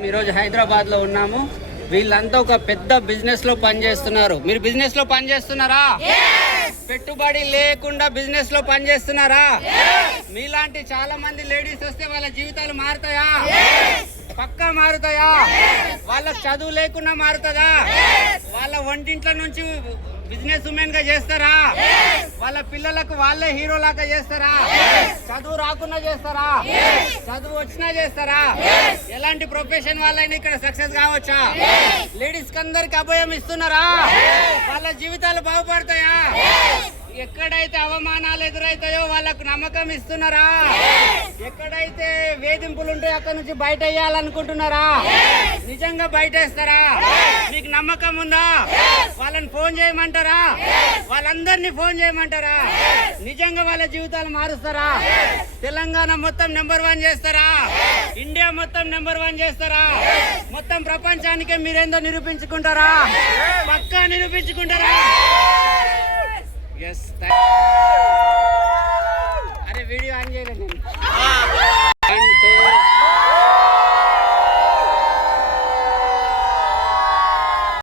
ఈరోజు హైదరాబాద్లో ఉన్నాము. వీళ్ళంతా ఒక పెద్ద బిజినెస్ లో పనిచేస్తున్నారు. మీరు బిజినెస్ లో పనిచేస్తున్నారా? పెట్టుబడి లేకుండా బిజినెస్ లో పనిచేస్తున్నారా? మీలాంటి చాలా మంది లేడీస్ వస్తే వాళ్ళ జీవితాలు మారుతాయా? పక్కా మారుతాయా? వాళ్ళ చదువు లేకుండా మారుతుందా? వాళ్ళ వంటింట్ల నుంచి బిజినెస్ ఉమెన్ గా చేస్తారా? వాళ్ళ పిల్లలకు వాళ్ళే హీరో లాగా చేస్తారా? చదువు రాకుండా చేస్తారా? చదువు వచ్చినా చేస్తారా? ఎలాంటి ప్రొఫెషన్ వాళ్ళైనా ఇక్కడ సక్సెస్ కావచ్చా? లేడీస్ కి అందరికి అభయం ఇస్తున్నారా? వాళ్ళ జీవితాలు బాగుపడతాయా? ఎక్కడైతే అవమానాలు ఎదురైతాయో వాళ్ళకు నమ్మకం ఇస్తున్నారా? ఎక్కడైతే వేధింపులు ఉంటాయో అక్కడ నుంచి బయట వేయాలనుకుంటున్నారా? నిజంగా బయటేస్తారా? మీకు నమ్మకం ఉందా? వాళ్ళని ఫోన్ చేయమంటారా? వాళ్ళందరినీ ఫోన్ చేయమంటారా? నిజంగా వాళ్ళ జీవితాలు మారుస్తారా? తెలంగాణ మొత్తం నెంబర్ 1 చేస్తారా? ఇండియా మొత్తం నెంబర్ 1 చేస్తారా? మొత్తం ప్రపంచానికే మీరేందో నిరూపించుకుంటారా? పక్కా నిరూపించుకుంటారా? Yes, thank you.